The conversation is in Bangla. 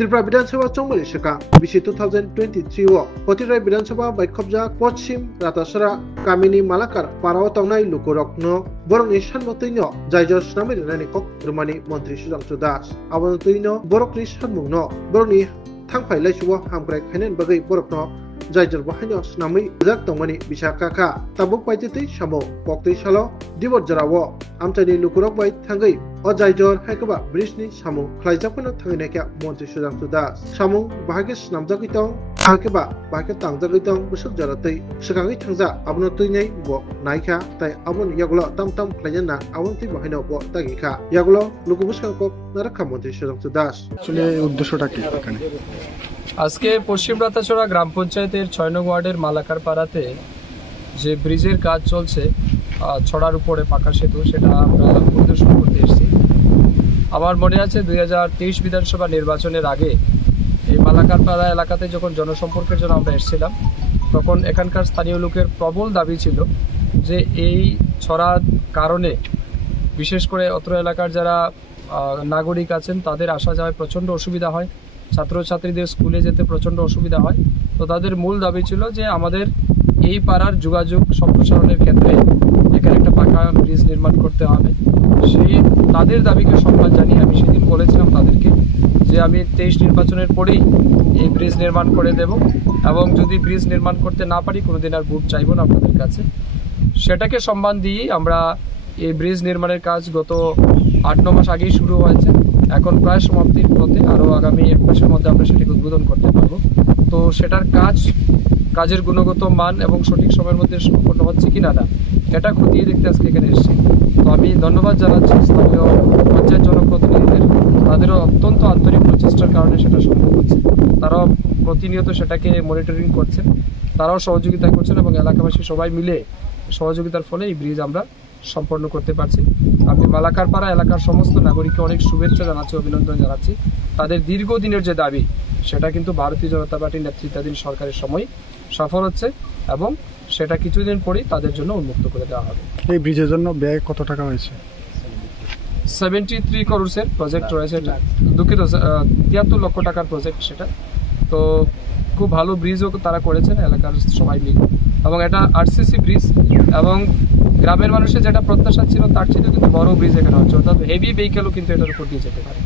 त्रिपुरा विधानसभा चौमली शेखा बिसि 2023 o Potirai विधानसभा बाइखबजा पश्चिम रातासरा कामिनी मालाकार पाराव तंगनाय लुकुरकनो बरकनि सानमतैनो जायजर स्नामै रेनानि कक रुमानि मन्त्रि सुजांसु दास आबनतैनो बरकनि सानमुंनो बरकनि थांफायलाय सुवा हामग्राय खायनान बागै बरकनो जायजर बाहायनो स्नामै जाक तंगमानि बिसाखाखा ताबुक बायतै सामो पक्तै सालो दिबत जरावो आमचानि लुकुरक बाय थांगै o जायजर हायकबा ब्रिजनि सामु खलायजाफोनो थांनायखा मन्त्रि सुजांसु दास सामु बाहागे स्नामजागै दं हायकबा बाहागे तांजागै दं बुसुक जरातै सिगाङै थांजा आबनो तैनाय ब नायखा ताय आबन यागुलो ताम खलायना आबन तै बाहायनो ब तागिखा यागुलो लुकुबुसखौ नाराखा मन्त्रि सुजांसु दास আসলে উদ্দেশ্যটা কি এখানে আজকে পশ্চিম রাতাছড়া গ্রাম পঞ্চায়েতের 6 নং ওয়ার্ডের মালাকার পাড়াতে যে ব্রিজের কাজ চলছে ছড়ার উপরে পাকা সেতু সেটা আমরা পরিদর্শন করতে এসেছি। আমার মনে আছে 2023 বিধানসভা নির্বাচনের আগে এই মালাকার পাড়া এলাকাতে যখন জনসম্পর্কের জন্য আমরা এসেছিলাম তখন এখানকার স্থানীয় লোকের প্রবল দাবি ছিল যে এই ছড়ার কারণে বিশেষ করে অত্র এলাকার যারা নাগরিক আছেন তাদের আসা যাওয়ায় প্রচণ্ড অসুবিধা হয়, ছাত্রছাত্রীদের স্কুলে যেতে প্রচণ্ড অসুবিধা হয়। তো তাদের মূল দাবি ছিল যে আমাদের এই পাড়ার যোগাযোগ সম্প্রসারণের ক্ষেত্রে এখানে একটা পাকা ব্রিজ নির্মাণ করতে হবে। সেই তাদের দাবিকে সম্মান জানিয়ে আমি সেদিন বলেছিলাম তাদেরকে যে আমি 23 নির্বাচনের পরেই এই ব্রিজ নির্মাণ করে দেব এবং যদি ব্রিজ নির্মাণ করতে না পারি কোনোদিন আর ভোট চাইব না আপনাদের কাছে। সেটাকে সম্মান দিয়েই আমরা এই ব্রিজ নির্মাণের কাজ গত 8-9 মাস আগেই শুরু হয়েছে, এখন প্রায় সমাপ্তির পথে, আরও আগামী 1 মাসের মধ্যে আমরা সেটাকে উদ্বোধন করতে পারবো। তো সেটার কাজের গুণগত মান এবং সঠিক সময়ের মধ্যে সম্পন্ন হচ্ছে কিনা না এটা খতিয়ে দেখতে আজকে এখানে এসেছি। তো আমি ধন্যবাদ জানাচ্ছি স্থানীয় পঞ্চায়েত জনপ্রতিনিধিদের, তাদেরও অত্যন্ত আন্তরিক প্রচেষ্টার কারণে সেটা সম্ভব হচ্ছে। তারাও প্রতিনিয়ত সেটাকে মনিটরিং করছেন, তারাও সহযোগিতা করছেন এবং এলাকাবাসী সবাই মিলে সহযোগিতার ফলে এই ব্রিজ আমরা সম্পন্ন করতে পারছি। আমি মালাকার পাড়া এলাকার সমস্ত নাগরিককে অনেক শুভেচ্ছা জানাচ্ছি, অভিনন্দন জানাচ্ছি। তাদের দীর্ঘদিনের যে দাবি সেটা কিন্তু ভারতীয় জনতা পার্টির নেতৃত্বাধীন সরকারের সময় সফল হচ্ছে এবং সেটা কিছুদিন পরেই তাদের জন্য উন্মুক্ত করে দেওয়া হবে। এই ব্রিজের জন্য ব্যয় কত টাকা হয়েছে? 73 করোড়ের প্রজেক্ট রয়েছে, এটা 73 লক্ষ টাকার প্রজেক্ট সেটা। তো খুব ভালো ব্রিজও তারা করেছেন এলাকার সবাই মিলে এবং এটা আরসিসি ব্রিজ এবং গ্রামের মানুষের যেটা প্রত্যাশা ছিল তার চেয়ে কিন্তু বড় ব্রিজ এখানে হচ্ছে, অর্থাৎ হেভি ভেহিকেলও কিন্তু এটার উপর দিয়ে যেতে পারে।